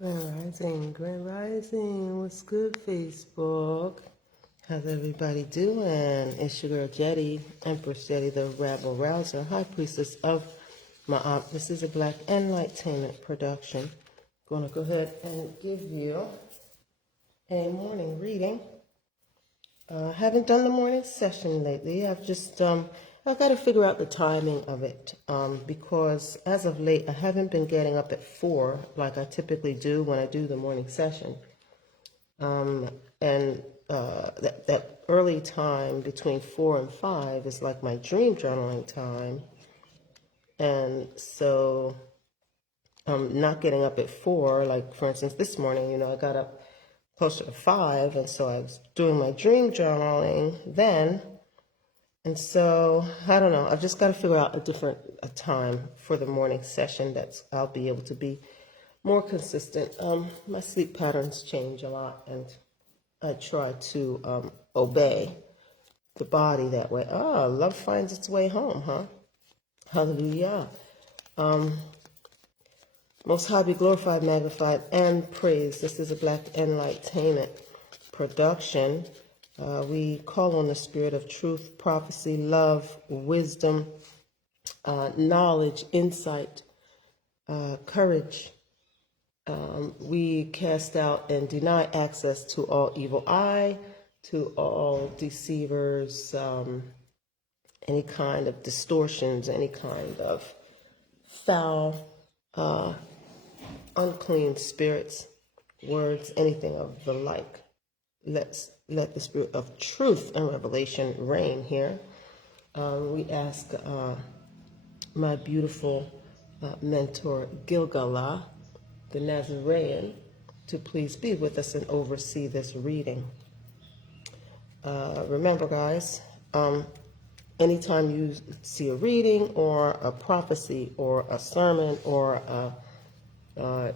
Grand Rising, what's good, Facebook? How's everybody doing? It's your girl Jedi, Empress Jedi, the Rabble Rouser, High Priestess of Ma'at. This is a Black Enlightenment production. I'm going to go ahead and give you a morning reading. Haven't done the morning session lately. I've got to figure out the timing of it because as of late, I haven't been getting up at 4 like I typically do when I do the morning session. That early time between 4 and 5 is like my dream journaling time. And so not getting up at 4, like for instance, this morning, I got up closer to 5, and so I was doing my dream journaling then. And so, I don't know, I've just got to figure out a time for the morning session that's I'll be able to be more consistent. My sleep patterns change a lot, and I try to obey the body that way. Love finds its way home, huh? Hallelujah. Most High be glorified, magnified, and praised. This is a Black Enlightenment production. We call on the spirit of truth, prophecy, love, wisdom, knowledge, insight, courage. We cast out and deny access to all evil eye, to all deceivers, any kind of distortions, any kind of foul, unclean spirits, words, anything of the like. Let the spirit of truth and revelation reign here. We ask my beautiful mentor Gilgala, the Nazarene, to please be with us and oversee this reading. Remember, guys, anytime you see a reading or a prophecy or a sermon or a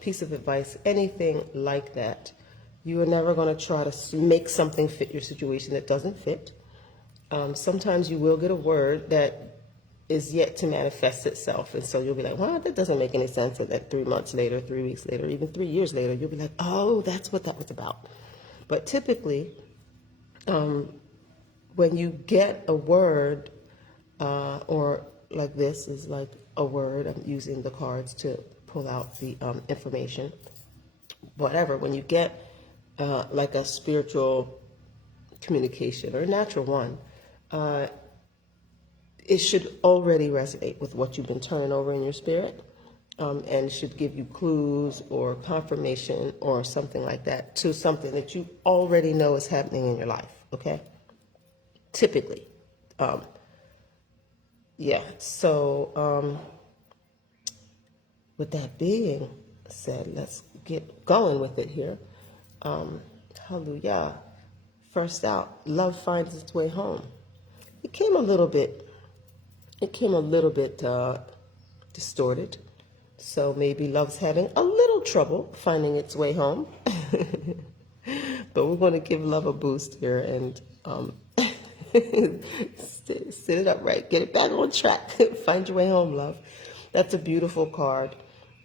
piece of advice, anything like that, you are never going to try to make something fit your situation that doesn't fit. Sometimes you will get a word that is yet to manifest itself. And so you'll be like, well, that doesn't make any sense. And then 3 months later, 3 weeks later, even 3 years later, you'll be like, oh, that's what that was about. But typically, when you get a word, or like this is like a word, I'm using the cards to pull out the information, whatever, when you get like a spiritual communication or a natural one, it should already resonate with what you've been turning over in your spirit, and should give you clues or confirmation or something like that to something that you already know is happening in your life, okay? Typically. So with that being said, let's get going with it here. Hallelujah. First out, love finds its way home. It came a little bit distorted. So maybe love's having a little trouble finding its way home. But we're going to give love a boost here and sit it up right. Get it back on track. Find your way home, love. That's a beautiful card.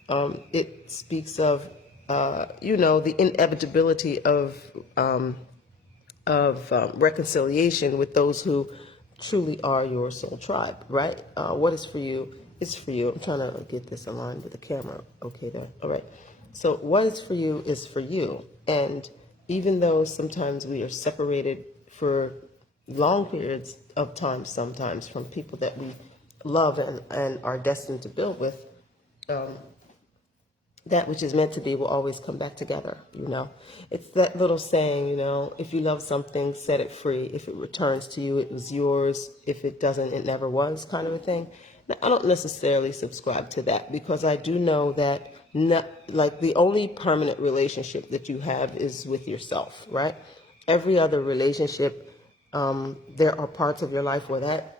It speaks of, the inevitability of reconciliation with those who truly are your soul tribe, right? What is for you is for you. I'm trying to get this aligned with the camera. Okay, there. All right. So what is for you is for you. And even though sometimes we are separated for long periods of time, sometimes from people that we love and are destined to build with, that which is meant to be will always come back together, It's that little saying, if you love something, set it free. If it returns to you, it was yours. If it doesn't, it never was, kind of a thing. Now, I don't necessarily subscribe to that because I do know that the only permanent relationship that you have is with yourself, right? Every other relationship, there are parts of your life where that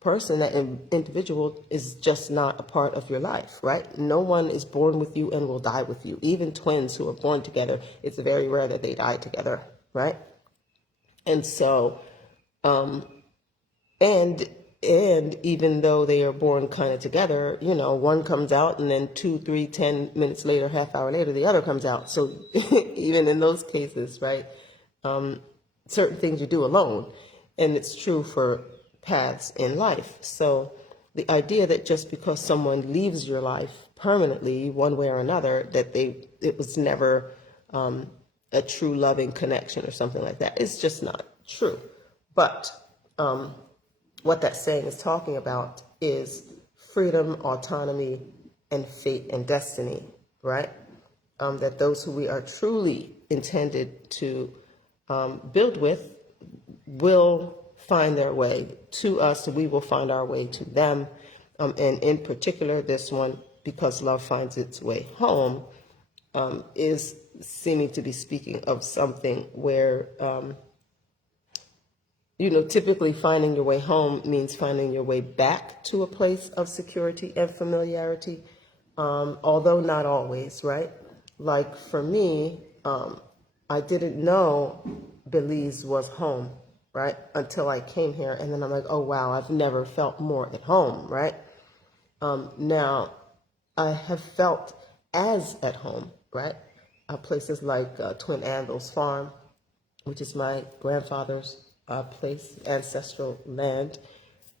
person, that individual is just not a part of your life, right? No one is born with you and will die with you. Even twins who are born together, it's very rare that they die together, right? And so, and And even though they are born kind of together, you know, one comes out and then 2, 3, 10 minutes later, half hour later, the other comes out. So even in those cases, right, certain things you do alone. And it's true for paths in life. So the idea that just because someone leaves your life permanently, one way or another, that it was never a true loving connection or something like that, it's just not true. But what that saying is talking about is freedom, autonomy, and fate and destiny, right? That those who we are truly intended to build with will find their way to us, we will find our way to them. And in particular, this one, because love finds its way home, is seeming to be speaking of something where, you know, typically finding your way home means finding your way back to a place of security and familiarity, although not always, right? Like for me, I didn't know Belize was home, right? Until I came here. And then I'm like, oh, wow, I've never felt more at home, right? Now, I have felt as at home, right? Places like Twin Anvil's Farm, which is my grandfather's place, ancestral land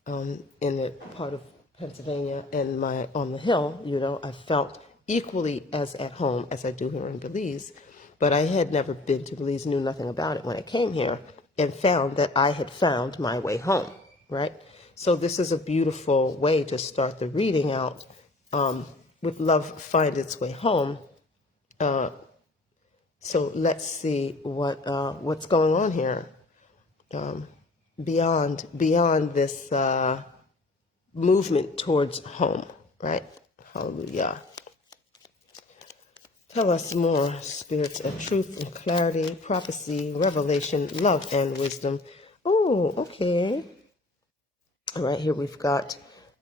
in the part of Pennsylvania, and on the hill, you know, I felt equally as at home as I do here in Belize. But I had never been to Belize, knew nothing about it when I came here, and found that I had found my way home, right? So this is a beautiful way to start the reading out with love find its way home. So let's see what's going on here beyond this movement towards home, right? Hallelujah. Tell us more, spirits of truth and clarity, prophecy, revelation, love, and wisdom. Oh, okay. All right, here we've got,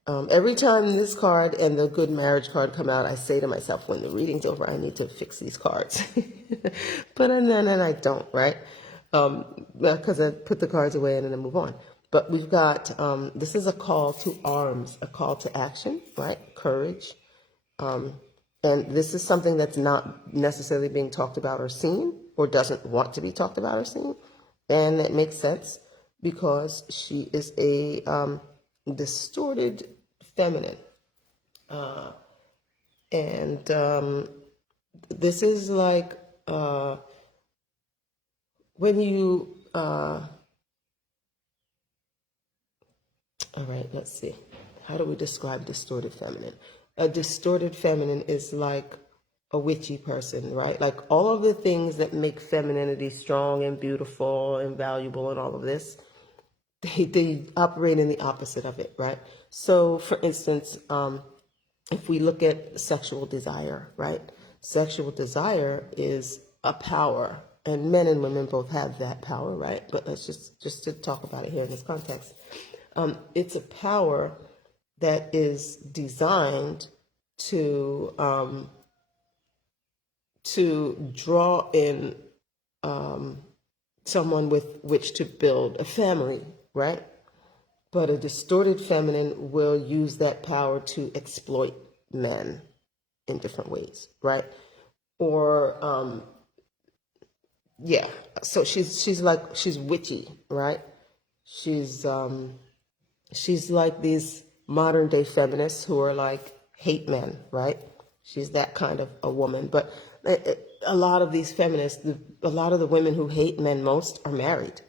every time this card and the good marriage card come out, I say to myself, when the reading's over, I need to fix these cards. But then I don't, right? Because I put the cards away and then I move on. But we've got, this is a call to arms, a call to action, right? Courage. And this is something that's not necessarily being talked about or seen, or doesn't want to be talked about or seen. And that makes sense because she is a distorted feminine. And this is like when you, all right, let's see. How do we describe distorted feminine? A distorted feminine is like a witchy person, right? Like all of the things that make femininity strong and beautiful and valuable and all of this, they operate in the opposite of it, right? So for instance, if we look at sexual desire, right? Sexual desire is a power, and men and women both have that power, right? But let's just to talk about it here in this context. It's a power that is designed to draw in someone with which to build a family, right? But a distorted feminine will use that power to exploit men in different ways, right? Or yeah, so she's witchy, right? She's like these modern day feminists who are like hate men, right? She's that kind of a woman. But a lot of these feminists, a lot of the women who hate men most are married,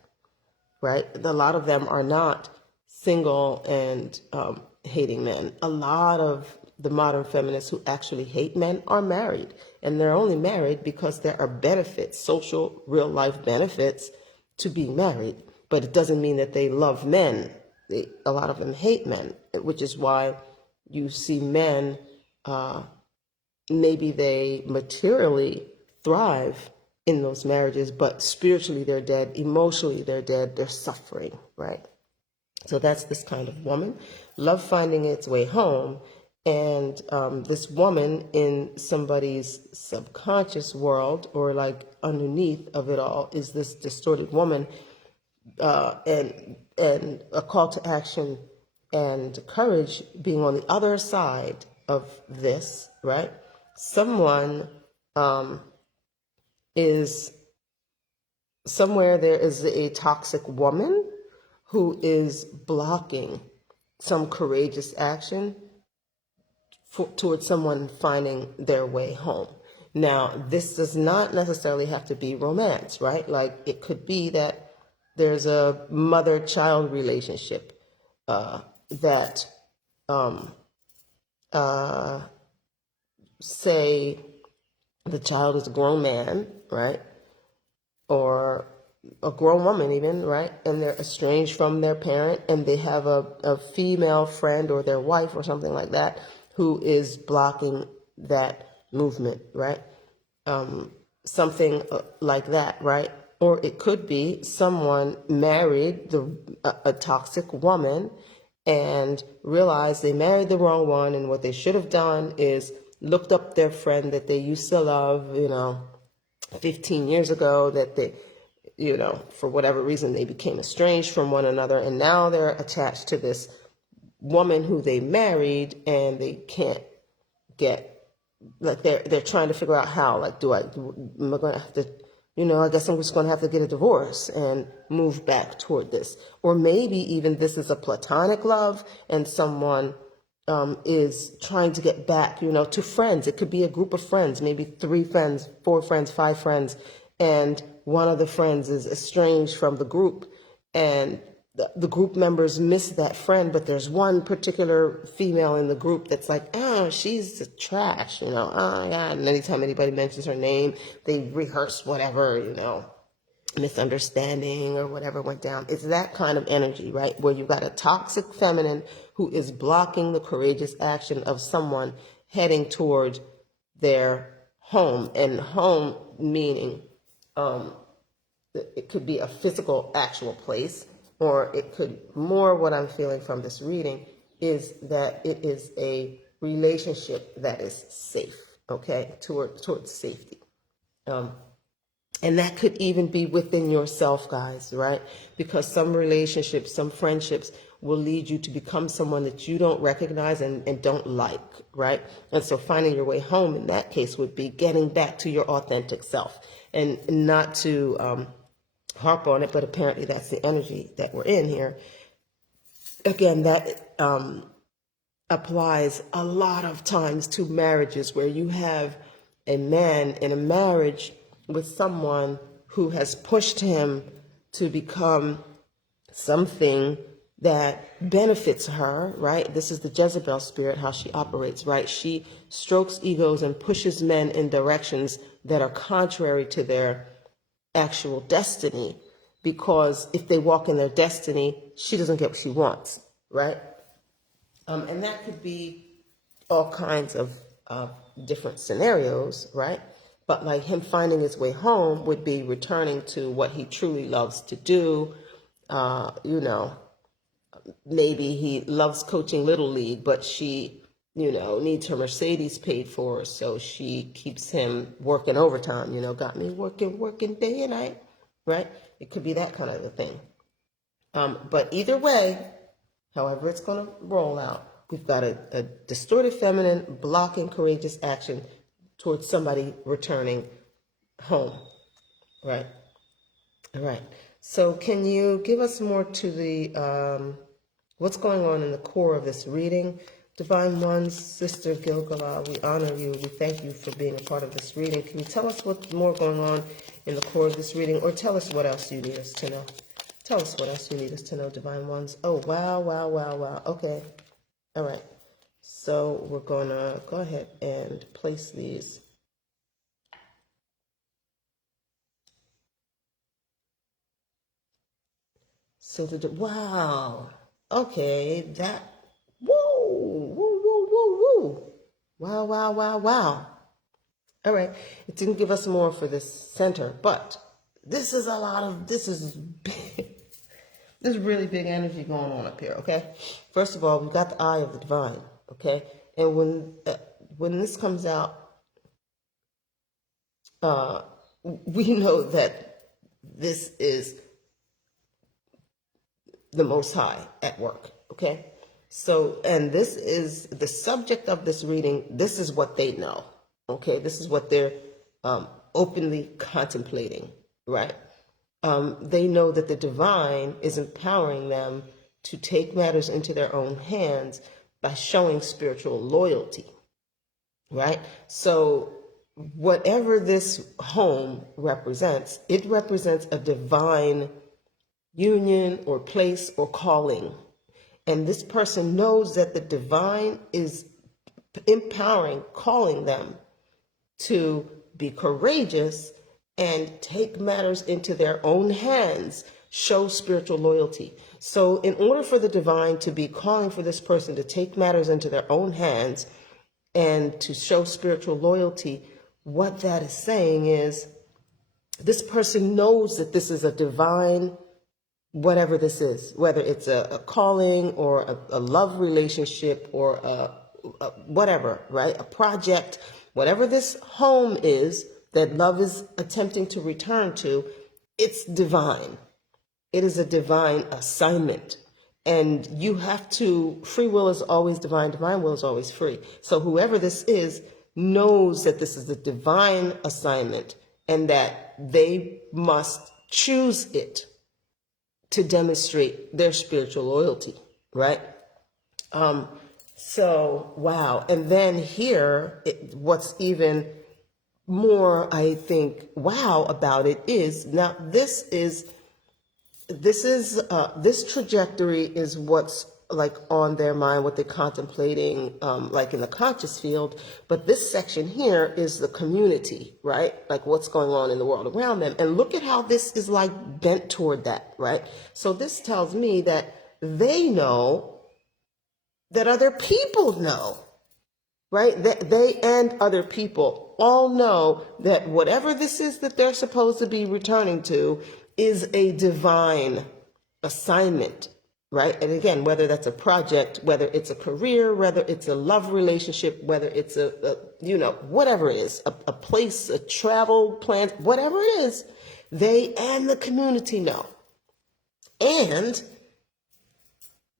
right? A lot of them are not single and hating men. A lot of the modern feminists who actually hate men are married. And they're only married because there are benefits, social, real life benefits to being married. But it doesn't mean that they love men. A lot of them hate men, which is why you see men, maybe they materially thrive in those marriages, but spiritually they're dead, emotionally they're dead, they're suffering, right? So that's this kind of woman. Love finding its way home. And this woman in somebody's subconscious world, or like underneath of it all, is this distorted woman. And a call to action and courage being on the other side of this, right? Someone is somewhere there is a toxic woman who is blocking some courageous action towards someone finding their way home. Now, this does not necessarily have to be romance, right? Like, it could be that there's a mother-child relationship that, say, the child is a grown man, right? Or a grown woman even, right? And they're estranged from their parent, and they have a female friend or their wife or something like that who is blocking that movement, right? Something like that, right? Or it could be someone married a toxic woman and realized they married the wrong one, and what they should have done is looked up their friend that they used to love, 15 years ago, that they, for whatever reason, they became estranged from one another, and now they're attached to this woman who they married, and they can't get, like, they're trying to figure out how, like, am I going to have to, I guess I'm just going to have to get a divorce and move back toward this. Or maybe even this is a platonic love, and someone is trying to get back, to friends. It could be a group of friends, maybe 3 friends, 4 friends, 5 friends, and one of the friends is estranged from the group, and the group members miss that friend, but there's one particular female in the group that's like, oh, she's trash, oh my God. And anytime anybody mentions her name, they rehearse whatever, misunderstanding or whatever went down. It's that kind of energy, right? Where you've got a toxic feminine who is blocking the courageous action of someone heading toward their home. And home meaning it could be a physical, actual place, or it could, more what I'm feeling from this reading is that it is a relationship that is safe, okay, towards safety. And that could even be within yourself, guys, right? Because some relationships, some friendships will lead you to become someone that you don't recognize and don't like, right? And so finding your way home in that case would be getting back to your authentic self. And not to harp on it, but apparently that's the energy that we're in here. Again, that applies a lot of times to marriages where you have a man in a marriage with someone who has pushed him to become something that benefits her, right? This is the Jezebel spirit, how she operates, right? She strokes egos and pushes men in directions that are contrary to their actual destiny, because if they walk in their destiny, she doesn't get what she wants, right? And that could be all kinds of different scenarios, right? But like him finding his way home would be returning to what he truly loves to do. Maybe he loves coaching Little League, but she, needs her Mercedes paid for, so she keeps him working overtime, got me working day and night, right? It could be that kind of a thing. But either way, however it's going to roll out, we've got a distorted feminine blocking courageous action towards somebody returning home, right? All right. So can you give us more to the what's going on in the core of this reading? Divine Ones, Sister Gilgala, we honor you. We thank you for being a part of this reading. Can you tell us what's more going on in the core of this reading, or tell us what else you need us to know? Tell us what else you need us to know, Divine Ones. Oh, wow, wow, wow, wow. Okay. All right. So we're going to go ahead and place these. So wow. Okay, that, whoa, woo, woo, woo, woo. Wow, wow, wow, wow. All right, it didn't give us more for this center, but this is big. There's really big energy going on up here, okay? First of all, we've got the eye of the divine, okay? And when this comes out, we know that this is the Most High at work, okay? So, and this is the subject of this reading. This is what they know. Okay, this is what they're openly contemplating, right? They know that the divine is empowering them to take matters into their own hands by showing spiritual loyalty, right? So whatever this home represents, it represents a divine union or place or calling. And this person knows that the divine is empowering, calling them to be courageous and take matters into their own hands, show spiritual loyalty. So in order for the divine to be calling for this person to take matters into their own hands and to show spiritual loyalty, what that is saying is this person knows that this is a divine, whatever this is, whether it's a calling or a love relationship or a whatever, right? A project, whatever this home is that love is attempting to return to, it's divine. It is a divine assignment. And you have to, free will is always divine, divine will is always free. So whoever this is knows that this is a divine assignment and that they must choose it to demonstrate their spiritual loyalty, right? So, wow. And then here, what's even more, I think, wow about it is, now this trajectory is what's like on their mind, what they're contemplating, like in the conscious field. But this section here is the community, right? Like what's going on in the world around them. And look at how this is like bent toward that, right? So this tells me that they know that other people know, right? That they and other people all know that whatever this is that they're supposed to be returning to is a divine assignment, right? And again, whether that's a project, whether it's a career, whether it's a love relationship, whether it's a whatever it is, a place, a travel plan, whatever it is, they and the community know. And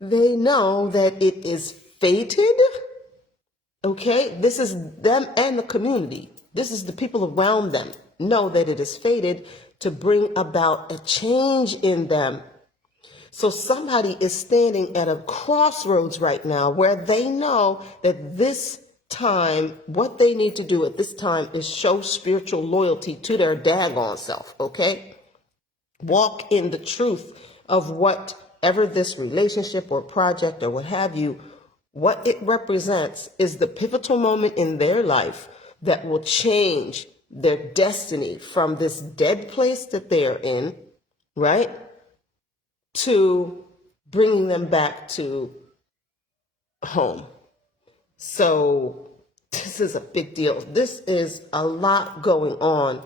they know that it is fated. Okay, this is them and the community. This is the people around them know that it is fated to bring about a change in them. So somebody is standing at a crossroads right now where they know that this time, what they need to do at this time is show spiritual loyalty to their daggone self, okay? Walk in the truth of whatever this relationship or project or what have you, what it represents is the pivotal moment in their life that will change their destiny from this dead place that they are in, right, to bringing them back to home. So this is a big deal. This is a lot going on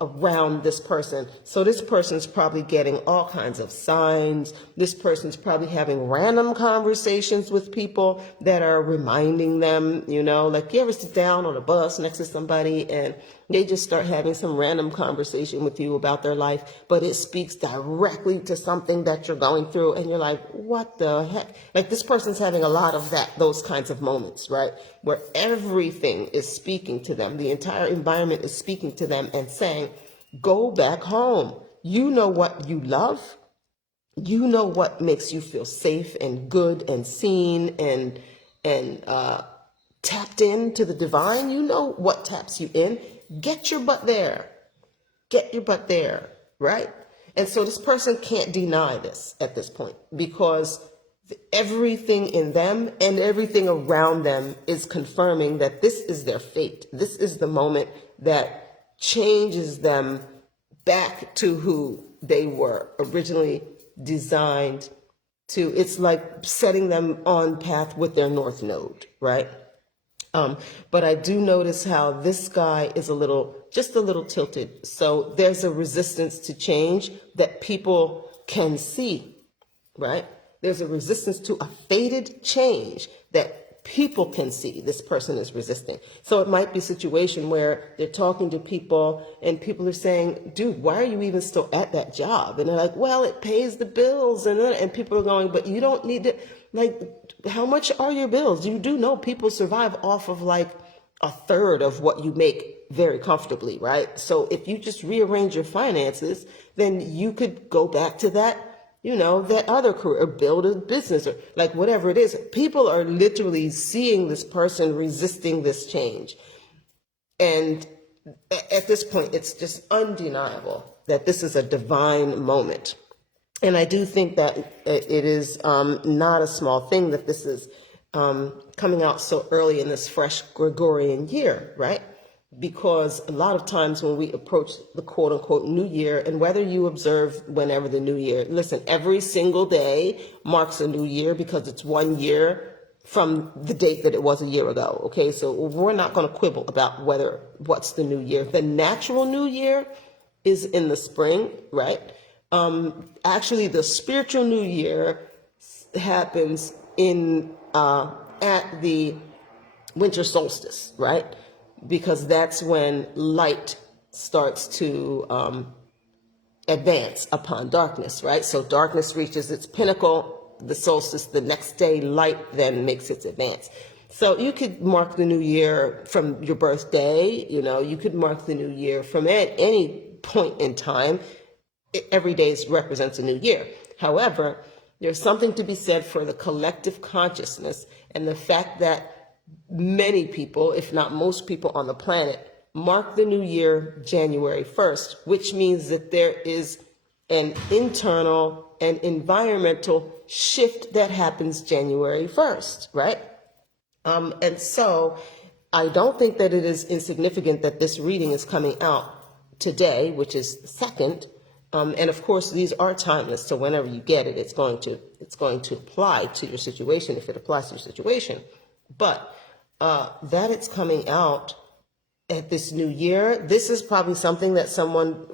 around this person. So this person's probably getting all kinds of signs. This person's probably having random conversations with people that are reminding them, like you ever sit down on a bus next to somebody and they just start having some random conversation with you about their life, but it speaks directly to something that you're going through and you're like, what the heck? Like this person's having a lot of those kinds of moments, right? Where everything is speaking to them. The entire environment is speaking to them and saying, go back home. You know what you love. You know what makes you feel safe and good and seen and tapped into the divine. You know what taps you in. Get your butt there. Get your butt there, right? And so this person can't deny this at this point because everything in them and everything around them is confirming that this is their fate. This is the moment that changes them back to who they were originally designed to. It's like setting them on path with their north node, right? But I do notice how this guy is just a little tilted. So there's a resistance to change that people can see, right? There's a resistance to a fated change that people can see. This person is resisting. So it might be a situation where they're talking to people and people are saying, dude, why are you even still at that job? And they're like, well, it pays the bills. And people are going, but you don't need to. Like, how much are your bills? You do know people survive off of like a third of what you make very comfortably, right? So if you just rearrange your finances, then you could go back to that, that other career, or build a business, or like whatever it is. People are literally seeing this person resisting this change. And at this point, it's just undeniable that this is a divine moment. And I do think that it is not a small thing that this is coming out so early in this fresh Gregorian year, right? Because a lot of times when we approach the quote unquote new year, and whether you observe whenever the new year, listen, every single day marks a new year because it's 1 year from the date that it was a year ago. Okay, so we're not going to quibble about what's the new year. The natural new year is in the spring, right? Actually, the spiritual new year happens at the winter solstice, right? Because that's when light starts to advance upon darkness, right? So darkness reaches its pinnacle, the solstice, the next day, light then makes its advance. So you could mark the new year from your birthday, you could mark the new year from any point in time. Every day represents a new year. However, there's something to be said for the collective consciousness and the fact that many people, if not most people on the planet, mark the new year January 1st, which means that there is an internal and environmental shift that happens January 1st, right? And so I don't think that it is insignificant that this reading is coming out today, which is the 2nd. And of course, these are timeless. So whenever you get it, it's going to apply to your situation if it applies to your situation. But that it's coming out at this new year, this is probably something that someone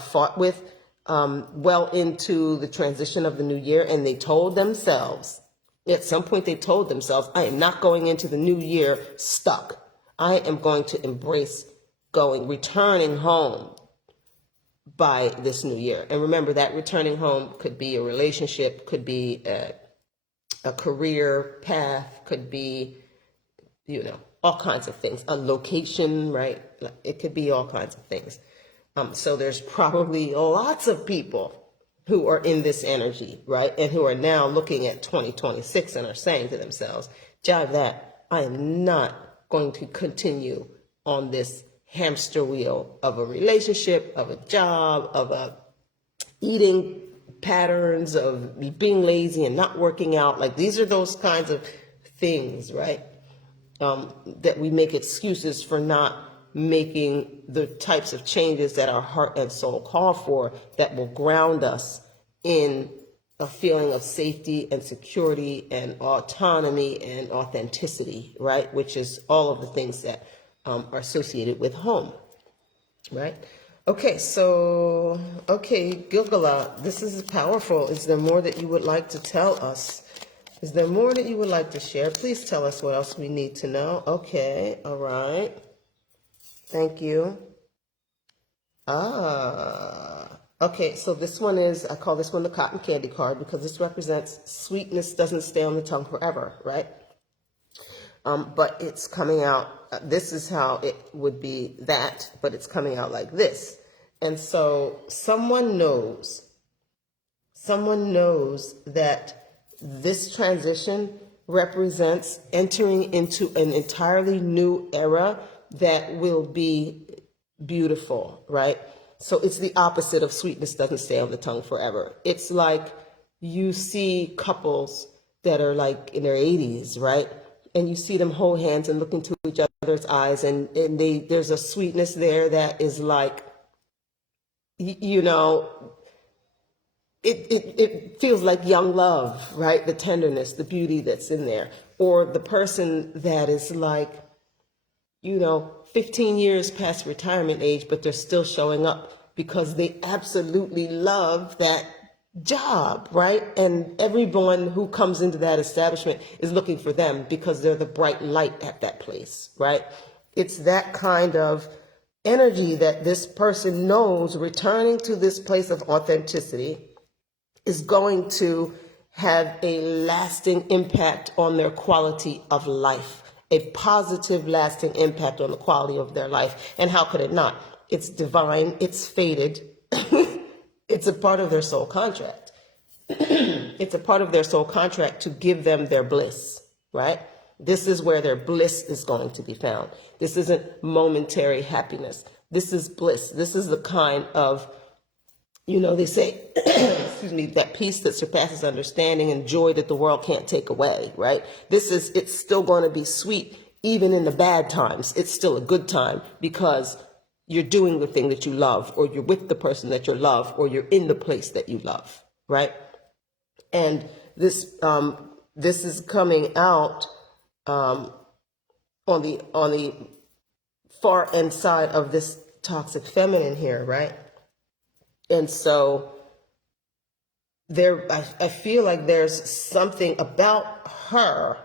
fought with well into the transition of the new year, and they told themselves, at some point they told themselves, I am not going into the new year stuck. I am going to embrace returning home by this new year. And remember that returning home could be a relationship, could be a career path, could be, all kinds of things, a location, right? It could be all kinds of things. So there's probably lots of people who are in this energy, right? And who are now looking at 2026 and are saying to themselves, jive that, I am not going to continue on this hamster wheel of a relationship, of a job, of eating patterns, of being lazy and not working out. Like, these are those kinds of things, right? That we make excuses for not making the types of changes that our heart and soul call for, that will ground us in a feeling of safety and security and autonomy and authenticity, right? Which is all of the things that are associated with home, right? Okay, so, Gilgala, this is powerful. Is there more that you would like to tell us? Is there more that you would like to share? Please tell us what else we need to know. Okay, all right. Thank you. Okay, so this one is, I call this one the cotton candy card because this represents sweetness doesn't stay on the tongue forever, right? But it's coming out, this is how it would be that, but it's coming out like this. And so someone knows that this transition represents entering into an entirely new era that will be beautiful, right? So it's the opposite of sweetness doesn't stay on the tongue forever. It's like you see couples that are like in their 80s, right? And you see them hold hands and look into each other's eyes, and there's a sweetness there that is like, it feels like young love, right? The tenderness, the beauty that's in there. Or the person that is like, 15 years past retirement age, but they're still showing up because they absolutely love that job, right? And everyone who comes into that establishment is looking for them because they're the bright light at that place, right? It's that kind of energy that this person knows returning to this place of authenticity is going to have a lasting impact on their quality of life, a positive lasting impact on the quality of their life. And how could it not? It's divine, it's fated, it's a part of their soul contract. It's a part of their soul contract to give them their bliss, right? This is where their bliss is going to be found. This isn't momentary happiness. This is bliss. This is the kind of, they say, excuse me, that peace that surpasses understanding and joy that the world can't take away, right? It's still going to be sweet, even in the bad times. It's still a good time because you're doing the thing that you love, or you're with the person that you love, or you're in the place that you love, right? And this is coming out on the far end side of this toxic feminine here, right? And so I feel like there's something about her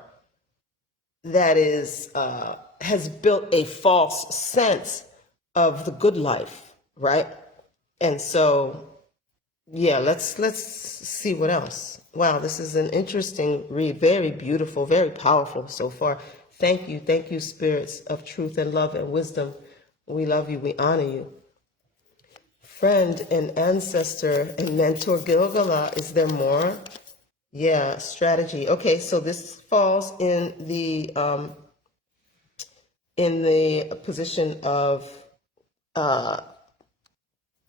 that has built a false sense of the good life, right? And so, yeah, let's see what else. Wow, this is an interesting read, very beautiful, very powerful so far. Thank you, spirits of truth and love and wisdom. We love you, we honor you. Friend and ancestor and mentor Gilgala, is there more? Yeah, strategy. Okay, so this falls in the position of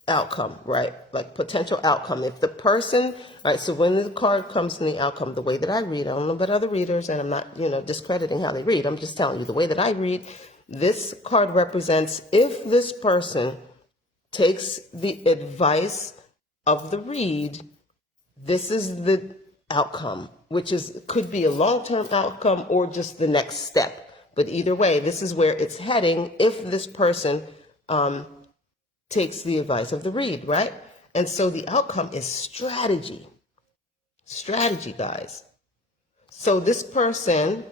outcome, right? Like potential outcome. If the person, right, so when the card comes in the outcome, the way that I read, I don't know about other readers, and I'm not, discrediting how they read. I'm just telling you the way that I read, this card represents if this person takes the advice of the read, this is the outcome, which could be a long-term outcome or just the next step. But either way, this is where it's heading if this person takes the advice of the read, right? And so the outcome is strategy. Strategy, guys. So this person,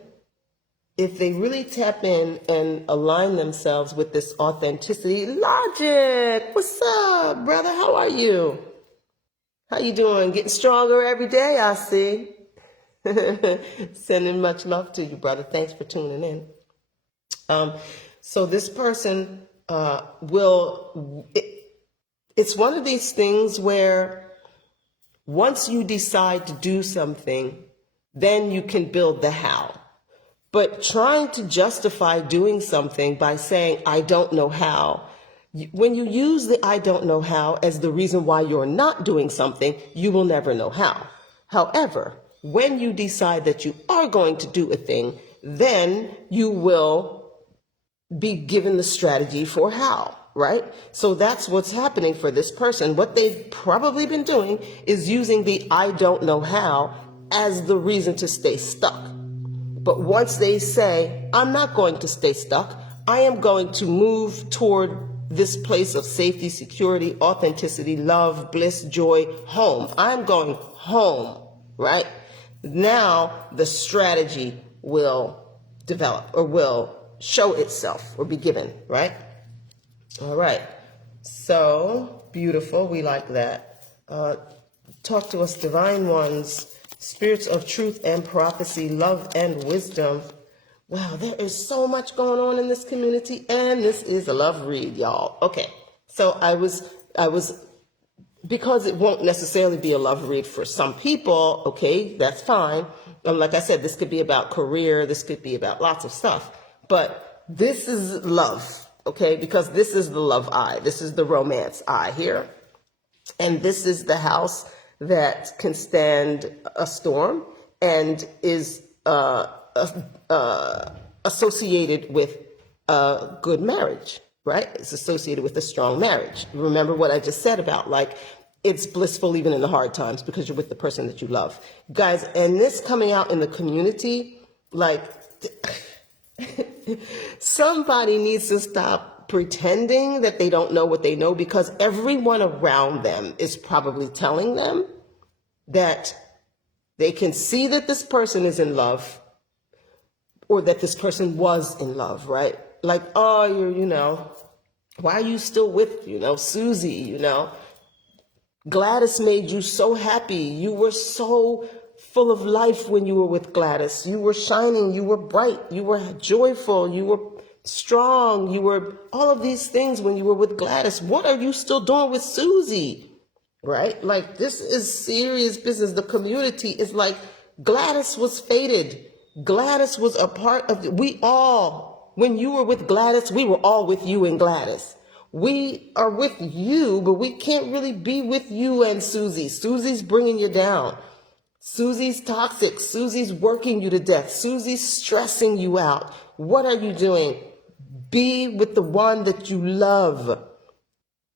if they really tap in and align themselves with this authenticity, Logic, what's up, brother? How are you? How you doing? Getting stronger every day, I see. Sending much love to you, brother. Thanks for tuning in. So this person it's one of these things where once you decide to do something, then you can build the how. But trying to justify doing something by saying, I don't know how, when you use the I don't know how as the reason why you're not doing something, you will never know how. However, when you decide that you are going to do a thing, then you will be given the strategy for how, right? So that's what's happening for this person. What they've probably been doing is using the I don't know how as the reason to stay stuck. But once they say, I'm not going to stay stuck, I am going to move toward this place of safety, security, authenticity, love, bliss, joy, home. I'm going home, right? Now the strategy will develop or will show itself or be given, right? All right. So beautiful. We like that. Talk to us, divine ones, spirits of truth and prophecy, love and wisdom. Wow, there is so much going on in this community, and this is a love read, y'all. Okay, so I was because it won't necessarily be a love read for some people. Okay, that's fine. Like I said, this could be about career. This could be about lots of stuff. But this is love, okay? Because this is the love eye. This is the romance eye here, and this is the house that can stand a storm and is associated with a good marriage, right? It's associated with a strong marriage. Remember what I just said about, like, it's blissful even in the hard times because you're with the person that you love. Guys, and this coming out in the community, like, somebody needs to stop pretending that they don't know what they know, because everyone around them is probably telling them that they can see that this person is in love, or that this person was in love, right? Like, oh, why are you still with, Susie, Gladys made you so happy. You were so full of life when you were with Gladys. You were shining, you were bright, you were joyful, you were strong, you were all of these things when you were with Gladys. What are you still doing with Susie? Right? Like, this is serious business. The community is like, Gladys was fated. Gladys was a part of, we all, when you were with Gladys, we were all with you and Gladys. We are with you, but we can't really be with you and Susie. Susie's bringing you down. Susie's toxic. Susie's working you to death. Susie's stressing you out. What are you doing? Be with the one that you love.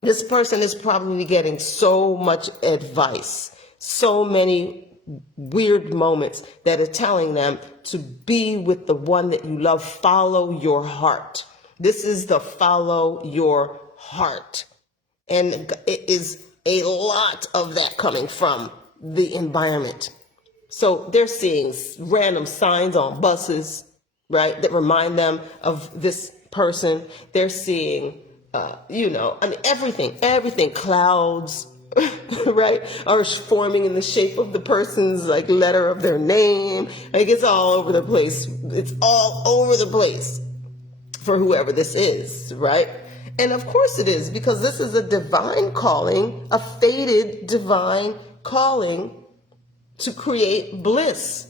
This person is probably getting so much advice, so many weird moments that are telling them to be with the one that you love. Follow your heart. This is the follow your heart. And it is a lot of that coming from the environment. So they're seeing random signs on buses, right, that remind them of this person. They're seeing, everything, clouds, right, are forming in the shape of the person's like letter of their name. Like, it's all over the place. It's all over the place for whoever this is, right? And of course it is, because this is a divine calling, a fated divine calling to create bliss.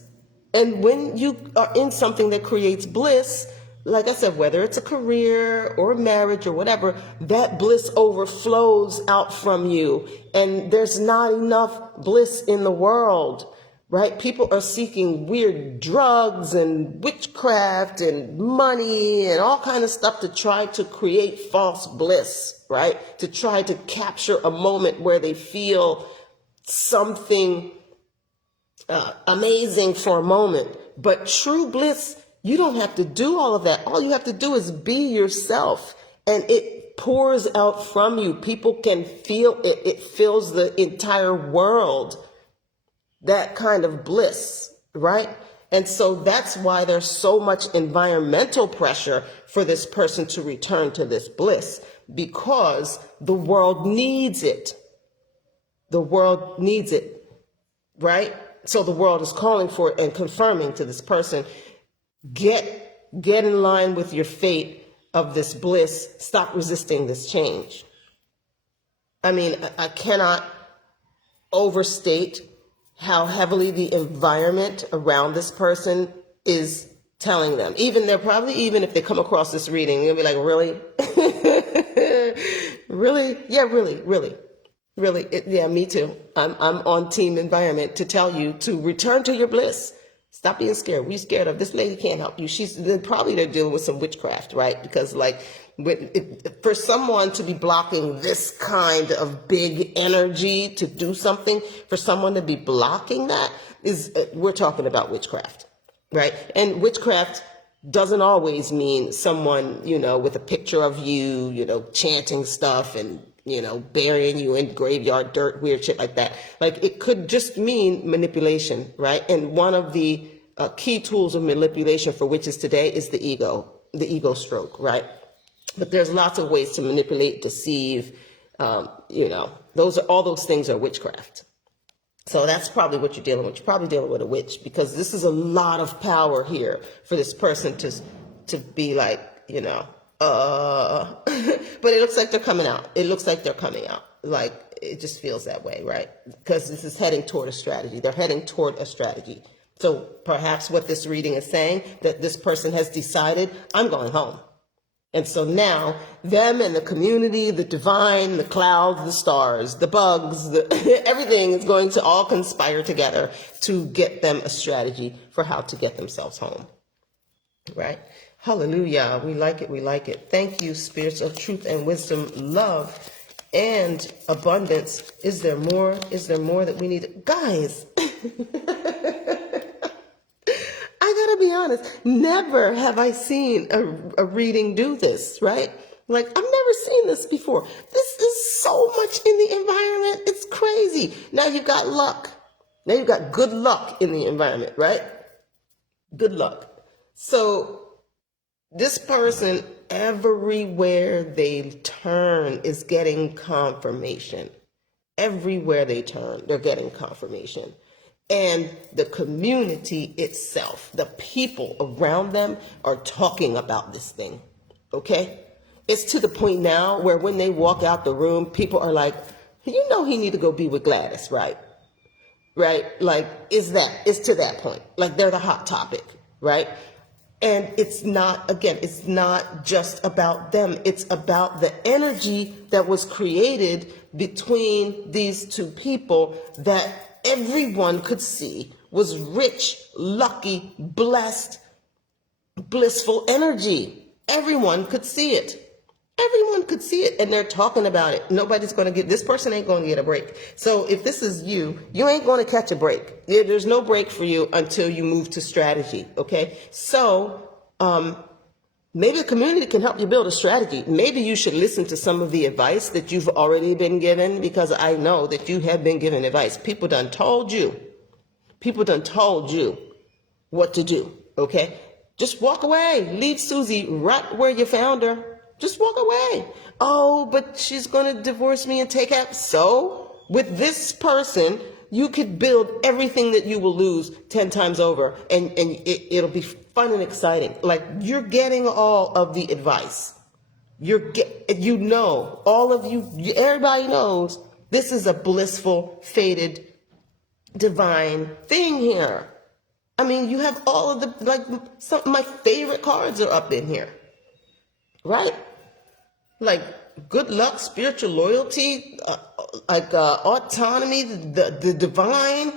And when you are in something that creates bliss, like I said, whether it's a career or a marriage or whatever, that bliss overflows out from you. And there's not enough bliss in the world, right? People are seeking weird drugs and witchcraft and money and all kind of stuff to try to create false bliss, right? To try to capture a moment where they feel something amazing for a moment. But true bliss, you don't have to do all of that. All you have to do is be yourself, and it pours out from you. People can feel it. It fills the entire world, that kind of bliss, right? And so that's why there's so much environmental pressure for this person to return to this bliss, because the world needs it. The world needs it, right? So the world is calling for it and confirming to this person, get in line with your fate of this bliss. Stop resisting this change. I mean, I cannot overstate how heavily the environment around this person is telling them. Even if they come across this reading, they'll be like, really? Really? Yeah, really. Yeah, me too. I'm on team environment to tell you to return to your bliss. Stop being scared. What are you scared of? This lady can't help you. They're dealing with some witchcraft, right? Because for someone to be blocking this kind of big energy to do something, for someone to be blocking that we're talking about witchcraft, right? And witchcraft doesn't always mean someone, with a picture of you, chanting stuff and, burying you in graveyard dirt, weird shit like that. Like, it could just mean manipulation, right? And one of the key tools of manipulation for witches today is the ego stroke, right? But there's lots of ways to manipulate, deceive, all those things are witchcraft. So that's probably what you're dealing with. You're probably dealing with a witch, because this is a lot of power here for this person to be like, but it looks like they're coming out. Like, it just feels that way, right? Because this is heading toward a strategy. They're heading toward a strategy. So perhaps what this reading is saying, that this person has decided, I'm going home. And so now them and the community, the divine, the clouds, the stars, the bugs, everything is going to all conspire together to get them a strategy for how to get themselves home, right? Hallelujah. We like it. Thank you, spirits of truth and wisdom, love and abundance. Is there more that we need? Guys, I gotta be honest, never have I seen a reading do this, right? Like, I've never seen this before. This is so much in the environment. It's crazy. Now you've got luck. Now you've got good luck in the environment, right? Good luck. So this person, everywhere they turn, is getting confirmation. Everywhere they turn, they're getting confirmation. And the community itself, the people around them are talking about this thing, okay? It's to the point now where when they walk out the room, people are like, you know he need to go be with Gladys, right? Right? Like, it's to that point. Like, they're the hot topic, right? And it's not, again, it's not just about them. It's about the energy that was created between these two people that everyone could see was rich, lucky, blessed, blissful energy. Everyone could see it. Everyone could see it, and they're talking about it. Nobody's going to get, this person ain't going to get a break. So if this is you, you ain't going to catch a break. There's no break for you until you move to strategy, okay? So maybe the community can help you build a strategy. Maybe you should listen to some of the advice that you've already been given, because I know that you have been given advice. People done told you. People done told you what to do, okay? Just walk away. Leave Susie right where you found her. Just walk away. Oh, but she's going to divorce me and take out. So with this person, you could build everything that you will lose 10 times over, and it'll be fun and exciting. Like, you're getting all of the advice. All of you, everybody knows this is a blissful, fated, divine thing here. I mean, you have all of the, like, some of my favorite cards are up in here, right? Like good luck, spiritual loyalty, autonomy, the divine,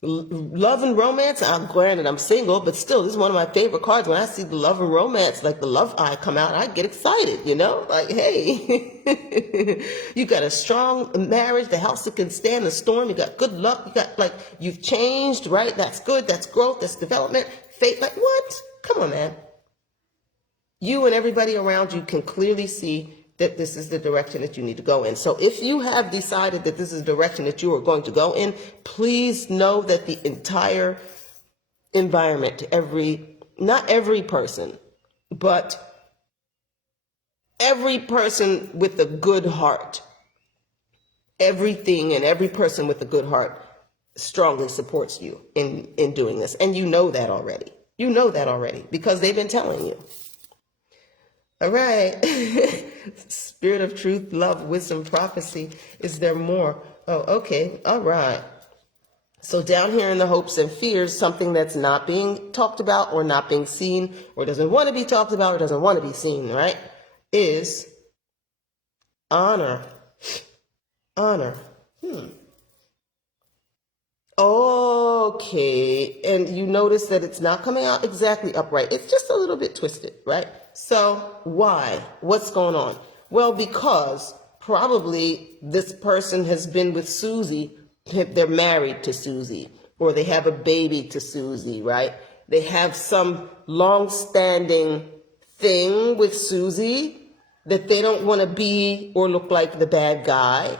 love and romance. Granted, I'm single, but still, this is one of my favorite cards. When I see the love and romance, like the love eye come out, I get excited, you know? Like, hey, you got a strong marriage, the house that can stand the storm. You got good luck. You got, like, you've changed, right? That's good. That's growth. That's development. Fate. Like, what? Come on, man. You and everybody around you can clearly see that this is the direction that you need to go in. So if you have decided that this is the direction that you are going to go in, please know that the entire environment, not every person, but every person with a good heart, everything and every person with a good heart strongly supports you in doing this. And you know that already. You know that already because they've been telling you. All right. Spirit of truth, love, wisdom, prophecy. Is there more? Oh, okay. All right. So down here in the hopes and fears, something that's not being talked about or not being seen or doesn't want to be talked about or doesn't want to be seen, right? Is honor. Honor. Okay. And you notice that it's not coming out exactly upright. It's just a little bit twisted, right? So why? What's going on? Well, because probably this person has been with Susie. They're married to Susie, or they have a baby to Susie, right? They have some long-standing thing with Susie that they don't want to be or look like the bad guy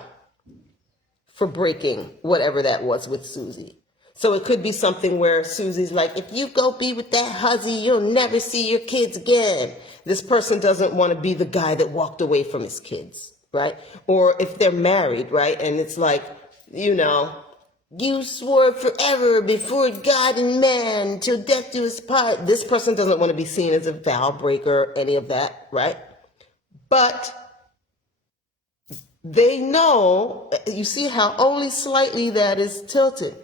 for breaking whatever that was with Susie. So it could be something where Susie's like, if you go be with that huzzy, you'll never see your kids again. This person doesn't want to be the guy that walked away from his kids, right? Or if they're married, right? And it's like, you know, you swore forever before God and man till death do us part. This person doesn't want to be seen as a vow breaker, any of that, right? But they know, you see how only slightly that is tilted.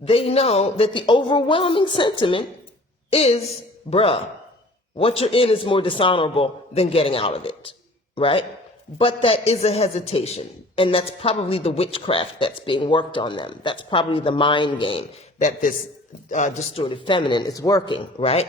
They know that the overwhelming sentiment is, bruh, what you're in is more dishonorable than getting out of it, right? But that is a hesitation. And that's probably the witchcraft that's being worked on them. That's probably the mind game that this distorted feminine is working, right?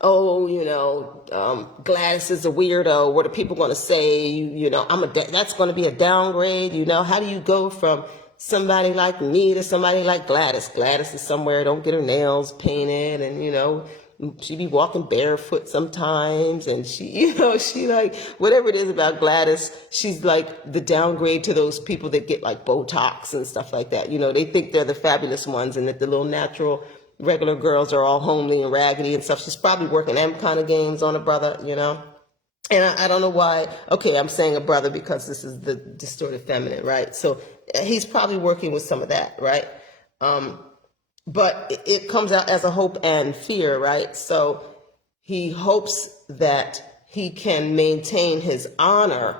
Oh, you know, Gladys is a weirdo. What are people going to say? You know, that's going to be a downgrade. You know, how do you go from somebody like me to somebody like Gladys? Gladys is somewhere, don't get her nails painted, and, you know, she be walking barefoot sometimes, and she like, whatever it is about Gladys, she's like the downgrade to those people that get like Botox and stuff like that. You know, they think they're the fabulous ones and that the little natural regular girls are all homely and raggedy and stuff. She's probably working them kind of games on a brother, you know. And I don't know why. Okay, I'm saying a brother because this is the distorted feminine, right? So he's probably working with some of that, right? but it comes out as a hope and fear, right? So he hopes that he can maintain his honor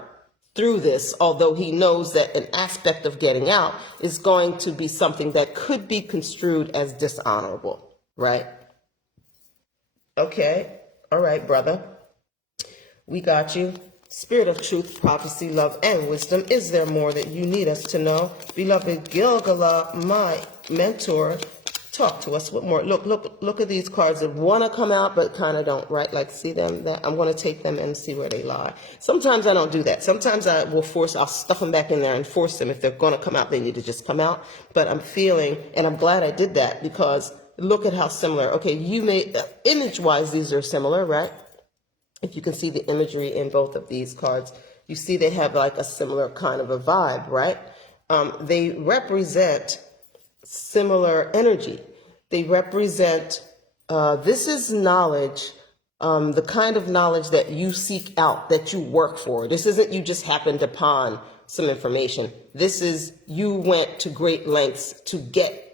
through this, although he knows that an aspect of getting out is going to be something that could be construed as dishonorable, right? Okay. All right, brother. We got you. Spirit of truth, prophecy, love, and wisdom. Is there more that you need us to know? Beloved Gilgala, my mentor, talk to us. What more? Look at these cards that want to come out but kind of don't, right? Like, see them? That I'm going to take them and see where they lie. Sometimes I don't do that. Sometimes I'll stuff them back in there and force them. If they're going to come out, they need to just come out. But I'm feeling, and I'm glad I did that, because look at how similar. Okay, image-wise, these are similar, right? If you can see the imagery in both of these cards, you see they have like a similar kind of a vibe, right? They represent similar energy. They represent, this is knowledge, the kind of knowledge that you seek out, that you work for. This isn't you just happened upon some information. This is you went to great lengths to get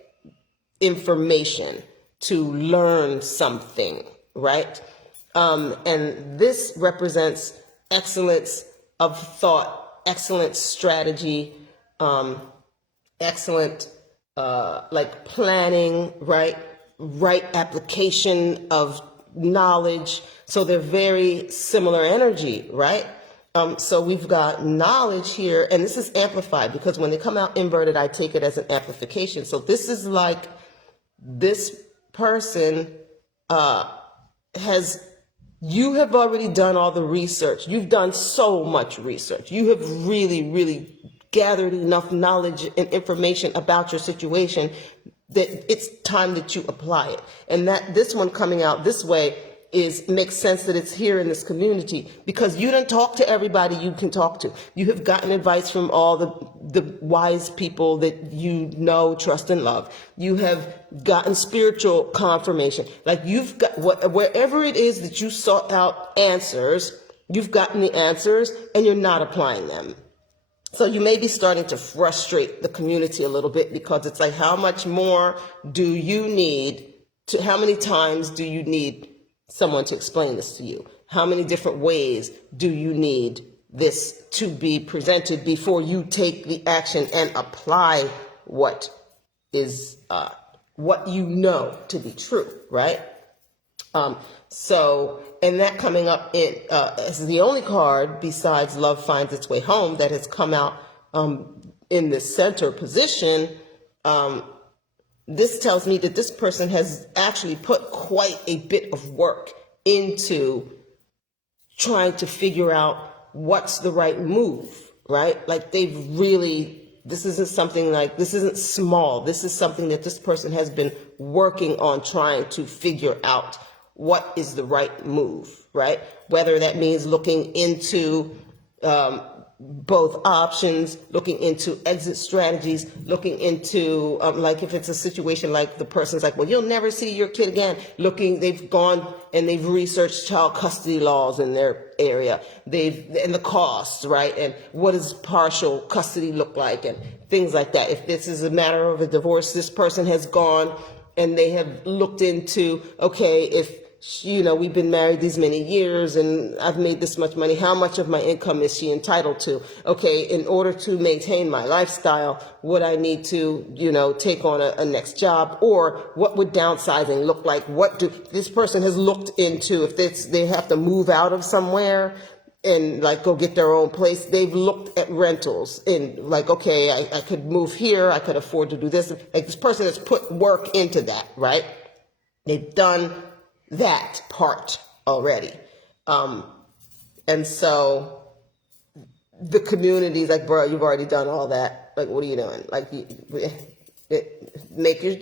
information, to learn something, right? And this represents excellence of thought, excellent strategy, excellent, like planning, right application of knowledge. So they're very similar energy, right? So we've got knowledge here, and this is amplified because when they come out inverted, I take it as an amplification. So this is like this person, you have already done all the research. You've done so much research. You have really, really gathered enough knowledge and information about your situation that it's time that you apply it. And that this one coming out this way makes sense that it's here in this community, because you don't talk to everybody you can talk to. You have gotten advice from all the wise people that you know, trust, and love. You have gotten spiritual confirmation. Like you've got wherever it is that you sought out answers, you've gotten the answers and you're not applying them. So you may be starting to frustrate the community a little bit, because it's like, how much more do you need how many times do you need someone to explain this to you? How many different ways do you need this to be presented before you take the action and apply what is what you know to be true, right? And that coming up as the only card besides Love Finds Its Way Home that has come out in the center position. This tells me that this person has actually put quite a bit of work into trying to figure out what's the right move, right? Like this isn't small. This is something that this person has been working on, trying to figure out what is the right move, right? Whether that means looking into both options, looking into exit strategies, looking into like if it's a situation like the person's like, well, you'll never see your kid again. They've gone and they've researched child custody laws in their area. And the costs, right? And what does partial custody look like, and things like that. If this is a matter of a divorce, this person has gone and they have looked into, okay, if we've been married these many years and I've made this much money, how much of my income is she entitled to? Okay, in order to maintain my lifestyle, would I need to, take on a next job? Or what would downsizing look like? This person has looked into, if they have to move out of somewhere and like go get their own place, they've looked at rentals and like, okay, I could move here, I could afford to do this. Like this person has put work into that, right? They've done that part already. And so the community is like, bro, you've already done all that. Like, what are you doing? Like, make your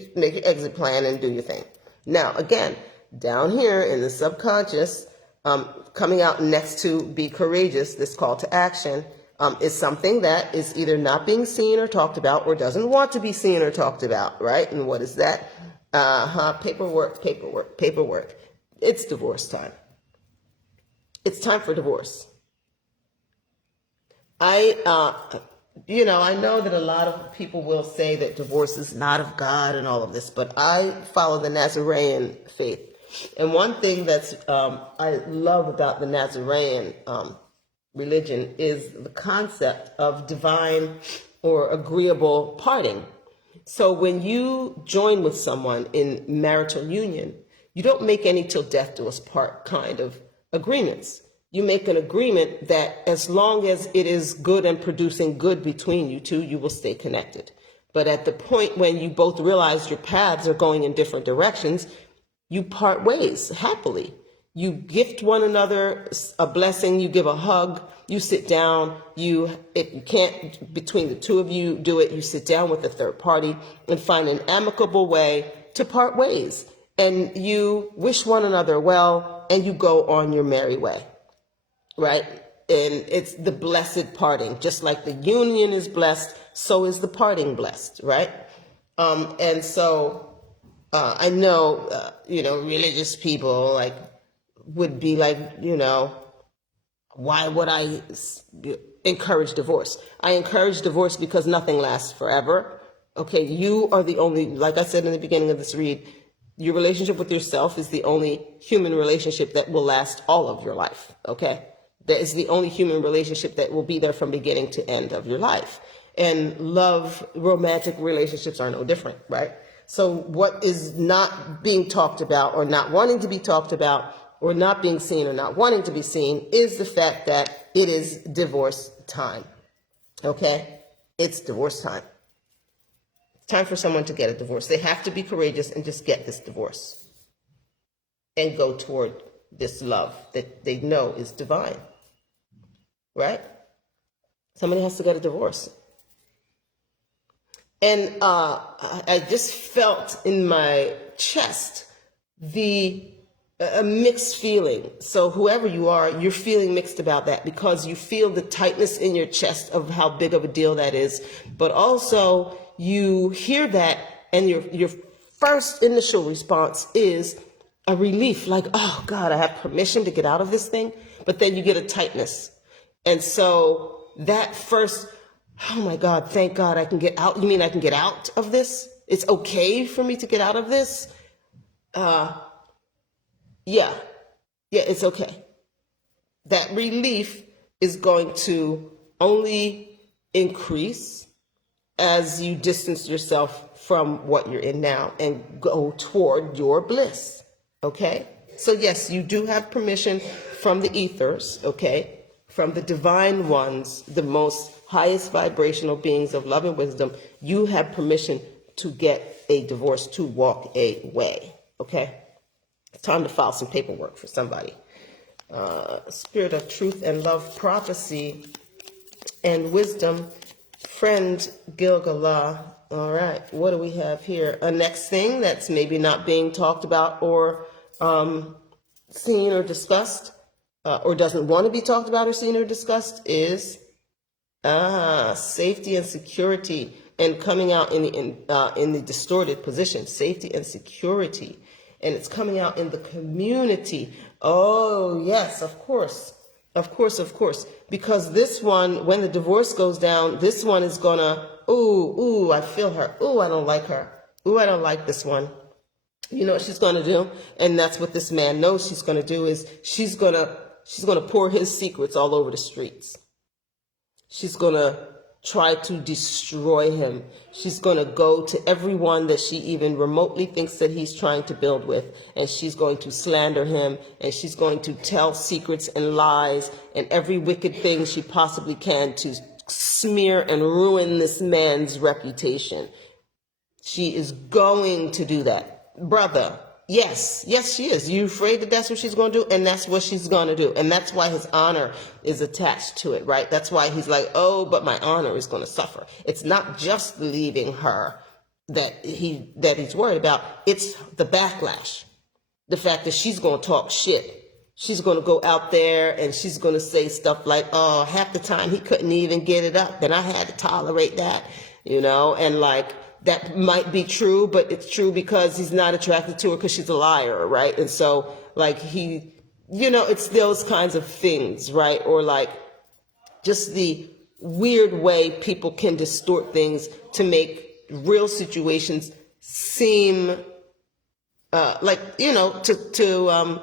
exit plan and do your thing. Now, again, down here in the subconscious, coming out next to be courageous, this call to action, is something that is either not being seen or talked about or doesn't want to be seen or talked about, right? And what is that? Paperwork. It's divorce time. It's time for divorce. I know that a lot of people will say that divorce is not of God and all of this, but I follow the Nazarene faith. And one thing that's I love about the Nazarene religion is the concept of divine or agreeable parting. So when you join with someone in marital union, you don't make any till death do us part kind of agreements. You make an agreement that as long as it is good and producing good between you two, you will stay connected. But at the point when you both realize your paths are going in different directions, you part ways happily. You gift one another a blessing, you give a hug, you sit down, if you can't, between the two of you do it, you sit down with a third party and find an amicable way to part ways. And you wish one another well, and you go on your merry way, right? And it's the blessed parting. Just like the union is blessed, so is the parting blessed, right? And so I know, religious people would be like, why would I encourage divorce? I encourage divorce because nothing lasts forever. Okay, you are the only, like I said in the beginning of this read, your relationship with yourself is the only human relationship that will last all of your life, okay? That is the only human relationship that will be there from beginning to end of your life. And love, romantic relationships are no different, right? So what is not being talked about or not wanting to be talked about or not being seen or not wanting to be seen is the fact that it is divorce time, okay? It's divorce time. It's time for someone to get a divorce. They have to be courageous and just get this divorce and go toward this love that they know is divine, right? Somebody has to get a divorce. And I just felt in my chest a mixed feeling. So whoever you are, you're feeling mixed about that because you feel the tightness in your chest of how big of a deal that is. But also you hear that and your first initial response is a relief, like, oh God, I have permission to get out of this thing. But then you get a tightness. And so that first, oh my God, thank God I can get out. You mean I can get out of this? It's okay for me to get out of this? Yeah, it's okay. That relief is going to only increase as you distance yourself from what you're in now and go toward your bliss, okay? So yes, you do have permission from the ethers, okay? From the divine ones, the most highest vibrational beings of love and wisdom, you have permission to get a divorce, to walk away, okay? It's time to file some paperwork for somebody. Spirit of truth and love, prophecy and wisdom, friend Gilgala. All right, what do we have here? A next thing that's maybe not being talked about or seen or discussed, or doesn't want to be talked about or seen or discussed is safety and security, and coming out in the distorted position, safety and security. And it's coming out in the community. Oh, yes, of course. Because this one, when the divorce goes down, this one is gonna, ooh, I feel her. Ooh, I don't like her. Ooh, I don't like this one. You know what she's gonna do? And that's what this man knows she's gonna do is she's gonna pour his secrets all over the streets. She's gonna try to destroy him. She's going to go to everyone that she even remotely thinks that he's trying to build with, and she's going to slander him, and she's going to tell secrets and lies and every wicked thing she possibly can to smear and ruin this man's reputation. She is going to do that. Brother, yes, she is. You afraid that that's what she's going to do? And that's what she's going to do. And that's why his honor is attached to it, right? That's why he's like, oh, but my honor is going to suffer. It's not just leaving her that he's worried about. It's the backlash. The fact that she's going to talk shit. She's going to go out there and she's going to say stuff like, oh, half the time he couldn't even get it up. And I had to tolerate that, and like, that might be true, but it's true because he's not attracted to her because she's a liar, right? And so, like, it's those kinds of things, right? Or like just the weird way people can distort things to make real situations seem like, to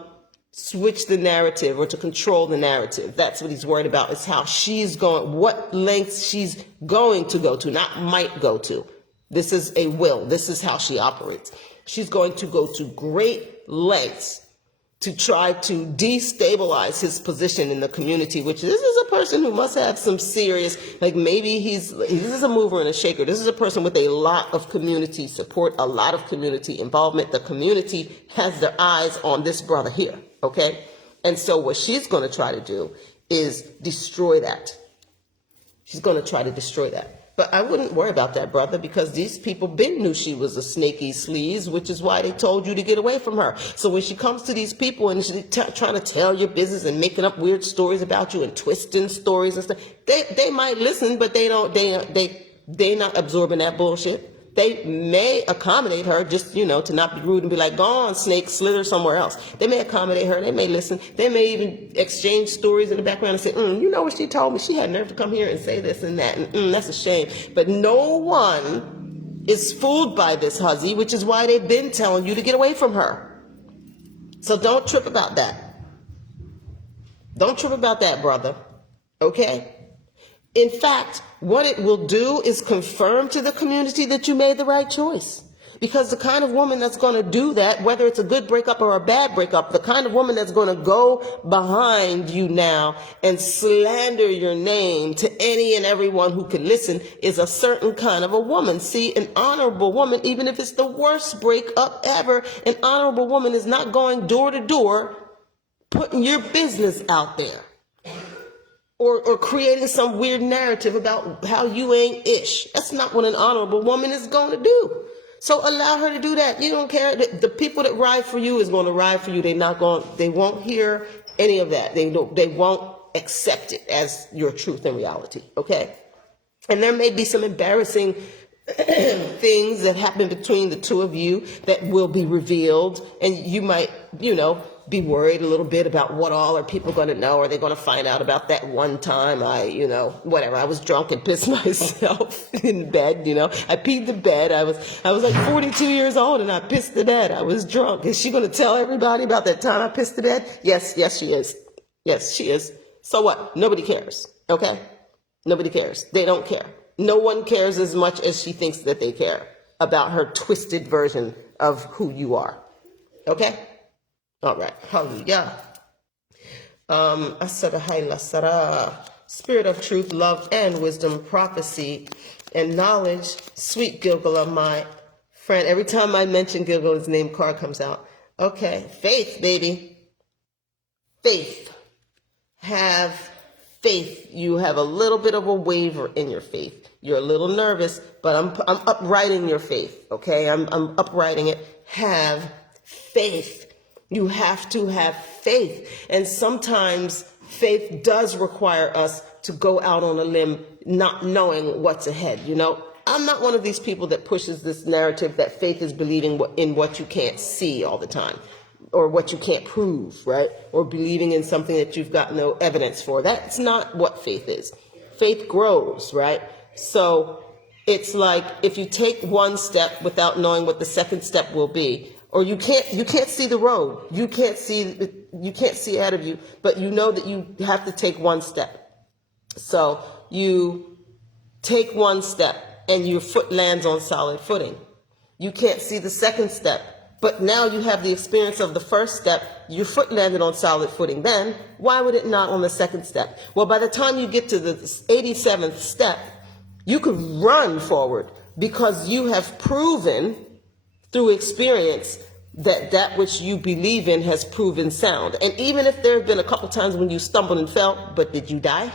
switch the narrative or to control the narrative. That's what he's worried about, is how she's going, what lengths she's going to go to, not might go to. This is a will. This is how she operates. She's going to go to great lengths to try to destabilize his position in the community, which this is a person who must have some serious, like maybe this is a mover and a shaker. This is a person with a lot of community support, a lot of community involvement. The community has their eyes on this brother here, okay? And so what she's going to try to do is destroy that. She's going to try to destroy that. But I wouldn't worry about that, brother, because these people been knew she was a snaky sleaze, which is why they told you to get away from her. So when she comes to these people and she's trying to tell your business and making up weird stories about you and twisting stories and stuff, they might listen, but they not absorbing that bullshit. They may accommodate her just, to not be rude and be like, go on, snake, slither somewhere else. They may accommodate her. They may listen. They may even exchange stories in the background and say, you know what she told me? She had nerve to come here and say this and that. And that's a shame. But no one is fooled by this hussy, which is why they've been telling you to get away from her. So don't trip about that. Don't trip about that, brother. Okay? In fact, what it will do is confirm to the community that you made the right choice. Because the kind of woman that's going to do that, whether it's a good breakup or a bad breakup, the kind of woman that's going to go behind you now and slander your name to any and everyone who can listen is a certain kind of a woman. See, an honorable woman, even if it's the worst breakup ever, an honorable woman is not going door to door putting your business out there. Or creating some weird narrative about how you ain't ish. That's not what an honorable woman is going to do. So allow her to do that. You don't care. The people that ride for you is going to ride for you. They won't hear any of that. They won't accept it as your truth and reality. Okay? And there may be some embarrassing things that happen between the two of you that will be revealed. And you might, be worried a little bit about what all are people going to know. Are they going to find out about that one time I was drunk and pissed myself in bed, I peed the bed. I was like 42 years old and I pissed the bed. I was drunk. Is she going to tell everybody about that time I pissed the bed? Yes, she is. Yes, she is. So what? Nobody cares. Okay? Nobody cares. They don't care. No one cares as much as she thinks that they care about her twisted version of who you are. Okay? All right. Hallelujah. Spirit of truth, love, and wisdom, prophecy, and knowledge. Sweet Gilgala, my friend. Every time I mention Gilgal, his name card comes out. Okay. Faith, baby. Faith. Have faith. You have a little bit of a waver in your faith. You're a little nervous, but I'm uprighting your faith. Okay. I'm uprighting it. Have faith. You have to have faith. And sometimes faith does require us to go out on a limb not knowing what's ahead. I'm not one of these people that pushes this narrative that faith is believing in what you can't see all the time or what you can't prove, right? Or believing in something that you've got no evidence for. That's not what faith is. Faith grows, right? So it's like if you take one step without knowing what the second step will be, or you can't see the road. You can't see ahead of you, but you know that you have to take one step. So you take one step and your foot lands on solid footing. You can't see the second step, but now you have the experience of the first step. Your foot landed on solid footing. Then why would it not on the second step? Well, by the time you get to the 87th step, you could run forward because you have proven through experience that which you believe in has proven sound. And even if there have been a couple times when you stumbled and fell, but did you die?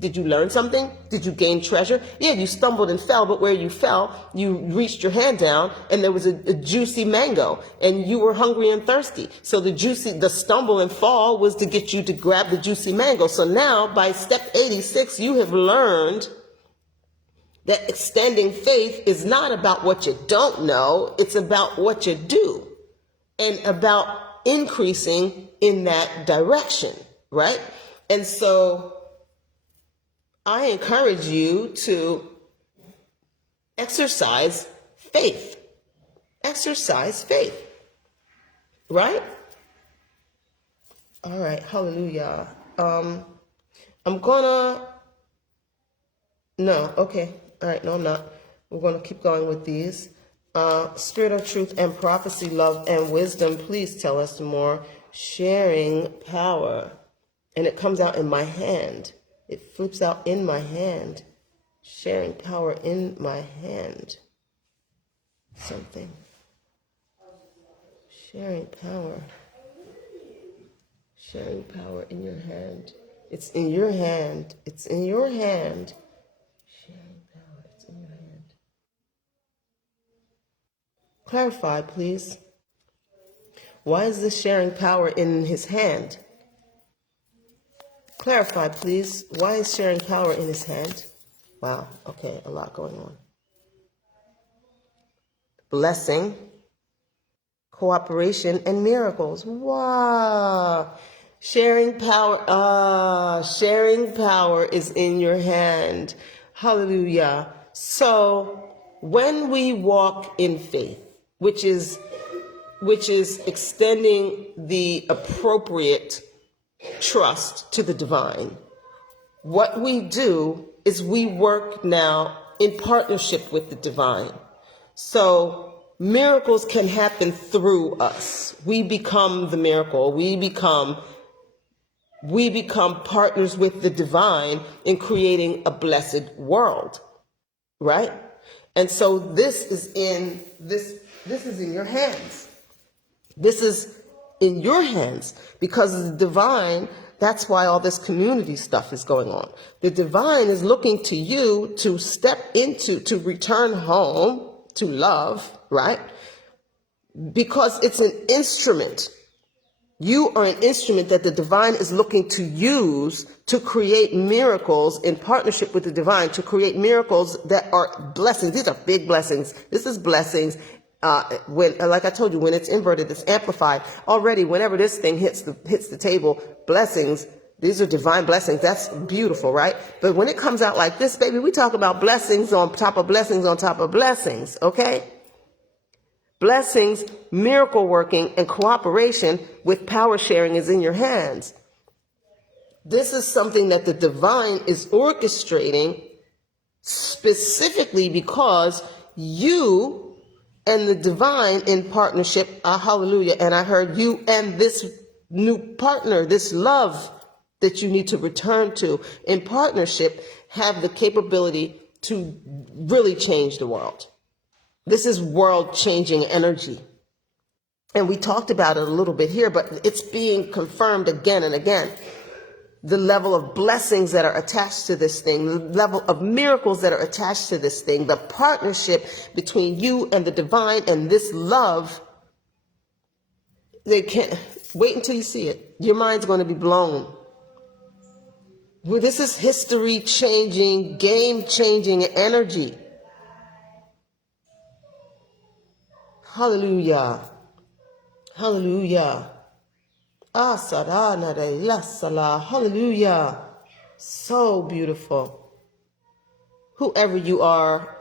Did you learn something? Did you gain treasure? Yeah, you stumbled and fell, but where you fell, you reached your hand down and there was a juicy mango and you were hungry and thirsty. So the stumble and fall was to get you to grab the juicy mango. So now by step 86, you have learned that extending faith is not about what you don't know. It's about what you do and about increasing in that direction, right? And so I encourage you to exercise faith. Exercise faith. Right? All right. Hallelujah. I'm gonna... No, okay. All right, no, I'm not. We're going to keep going with these. Spirit of truth and prophecy, love and wisdom, please tell us more. Sharing power. And it comes out in my hand. It flips out in my hand. Sharing power in my hand. Something. Sharing power. Sharing power in your hand. It's in your hand. It's in your hand. Sharing power. It's in your hand. Clarify, please. Why is this sharing power in his hand? Clarify, please. Why is sharing power in his hand? Wow. Okay, a lot going on. Blessing, cooperation, and miracles. Wow. Sharing power. Sharing power is in your hand. Hallelujah. So when we walk in faith, which is extending the appropriate trust to the divine, what we do is we work now in partnership with the divine. So miracles can happen through us. We become the miracle. We become partners with the divine in creating a blessed world, right? And so this is in your hands. This is in your hands because the divine, that's why all this community stuff is going on. The divine is looking to you to to return home to love, right? Because it's an instrument. You are an instrument that the divine is looking to use to create miracles in partnership with the divine, to create miracles that are blessings. These are big blessings. This is blessings. When, like I told you, when it's inverted, it's amplified. Already, whenever this thing hits the table, blessings, these are divine blessings. That's beautiful, right? But when it comes out like this, baby, we talk about blessings on top of blessings on top of blessings, okay? Blessings, miracle working, and cooperation with power sharing is in your hands. This is something that the divine is orchestrating specifically because you and the divine in partnership, hallelujah, and I heard you and this new partner, this love that you need to return to in partnership have the capability to really change the world. This is world-changing energy. And we talked about it a little bit here, but it's being confirmed again and again. The level of blessings that are attached to this thing, the level of miracles that are attached to this thing, the partnership between you and the divine and this love, they can't wait until you see it. Your mind's going to be blown. Well, this is history-changing, game-changing energy. Hallelujah. Hallelujah. Hallelujah. So beautiful. Whoever you are,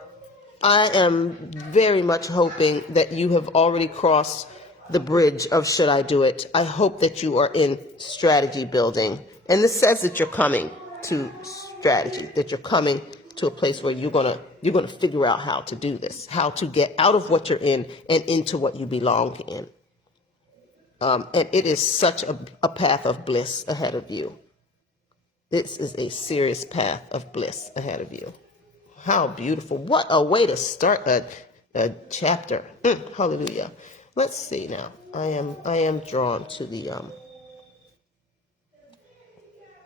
I am very much hoping that you have already crossed the bridge of should I do it. I hope that you are in strategy building. And this says that you're coming to strategy, that you're coming to a place where you're gonna figure out how to do this, how to get out of what you're in and into what you belong in. And it is such a path of bliss ahead of you. This is a serious path of bliss ahead of you. How beautiful. What a way to start a chapter. Hallelujah. Let's see now. I am drawn to the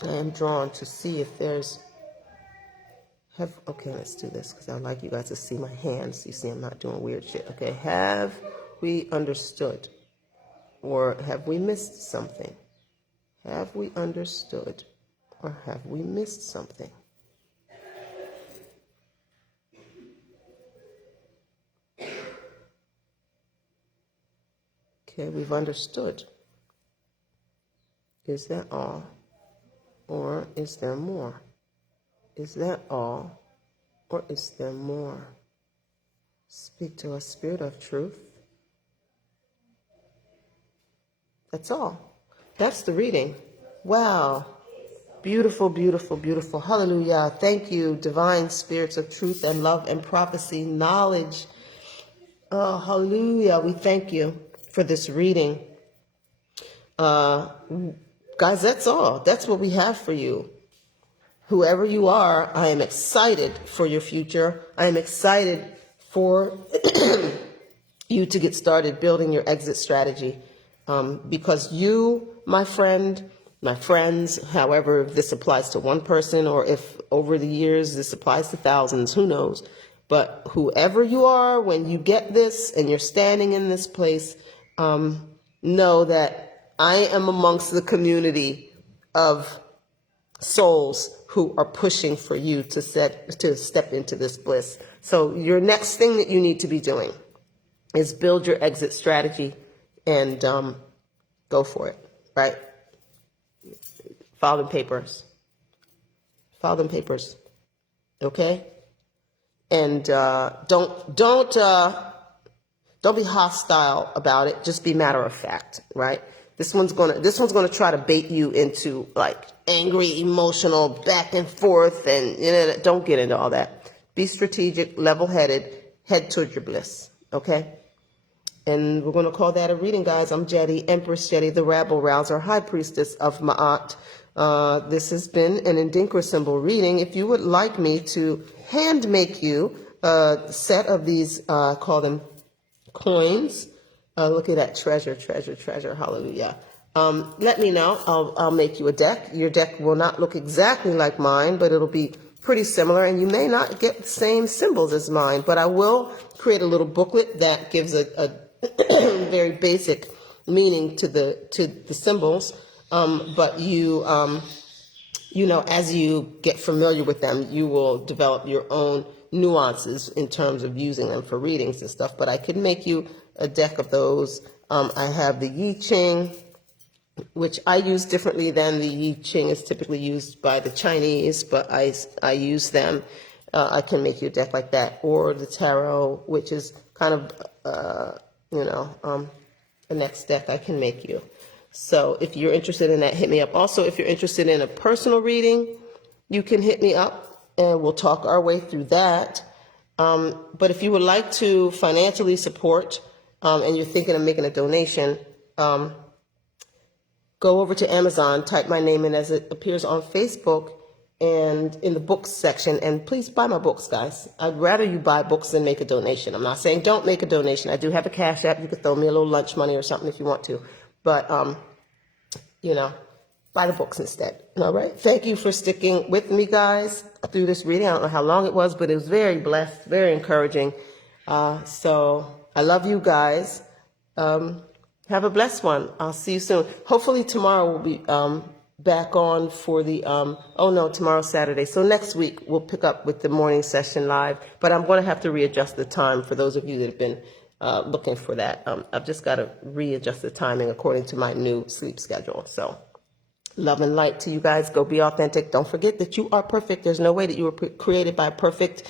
I am drawn to see if there's okay, let's do this because I'd like you guys to see my hands. You see I'm not doing weird shit. Okay, have we understood? Or have we missed something? Have we understood? Or have we missed something? Okay, we've understood. Is that all? Or is there more? Is that all? Or is there more? Speak to us, Spirit of Truth. That's all. That's the reading. Wow. Beautiful, beautiful, beautiful. Hallelujah. Thank you, divine spirits of truth and love and prophecy, knowledge. Oh, hallelujah. We thank you for this reading. Guys, that's all. That's what we have for you. Whoever you are, I am excited for your future. I am excited for you to get started building your exit strategy. Because you, my friend, my friends, however, if this applies to one person or if over the years this applies to thousands, who knows? But whoever you are, when you get this and you're standing in this place, know that I am amongst the community of souls who are pushing for you to step into this bliss. So your next thing that you need to be doing is build your exit strategy and go for it, right? File them papers. File them papers, okay? And don't be hostile about it. Just be matter of fact, right? This one's gonna try to bait you into like angry, emotional, back and forth, and don't get into all that. Be strategic, level-headed, head toward your bliss, okay? And we're going to call that a reading, guys. I'm Jedi, Empress Jedi, the Rabble Rouser, High Priestess of Ma'at. This has been an Indinkra symbol reading. If you would like me to hand make you a set of these, call them coins. Look at that treasure, treasure, treasure. Hallelujah. Let me know. I'll make you a deck. Your deck will not look exactly like mine, but it'll be pretty similar, and you may not get the same symbols as mine, but I will create a little booklet that gives a very basic meaning to the symbols. But you as you get familiar with them, you will develop your own nuances in terms of using them for readings and stuff. But I could make you a deck of those. I have the Yi Ching, which I use differently than the Yi Ching is typically used by the Chinese, but I use them. I can make you a deck like that, or the tarot, which is kind of the next deck I can make you. So if you're interested in that, hit me up. Also, if you're interested in a personal reading, you can hit me up and we'll talk our way through that. But if you would like to financially support and you're thinking of making a donation, go over to Amazon, type my name in as it appears on Facebook and in the books section, and please buy my books, guys. I'd rather you buy books than make a donation. I'm not saying don't make a donation. I do have a Cash App. You could throw me a little lunch money or something if you want to. But, buy the books instead. All right. Thank you for sticking with me, guys, through this reading. I don't know how long it was, but it was very blessed, very encouraging. So I love you guys. Have a blessed one. I'll see you soon. Hopefully tomorrow we'll be back on for the, tomorrow's Saturday. So next week we'll pick up with the morning session live, but I'm going to have to readjust the time for those of you that have been looking for that. I've just got to readjust the timing according to my new sleep schedule. So love and light to you guys. Go be authentic. Don't forget that you are perfect. There's no way that you were created by a perfect,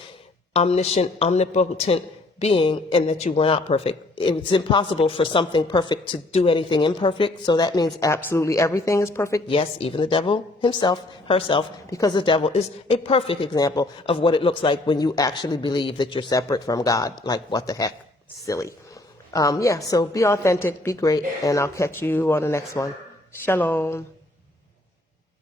omniscient, omnipotent being and that you were not perfect. It's impossible for something perfect to do anything imperfect. So that means absolutely everything is perfect. Yes, even the devil himself, herself, because the devil is a perfect example of what it looks like when you actually believe that you're separate from God. Like, what the heck? Silly. So be authentic, be great, and I'll catch you on the next one. Shalom.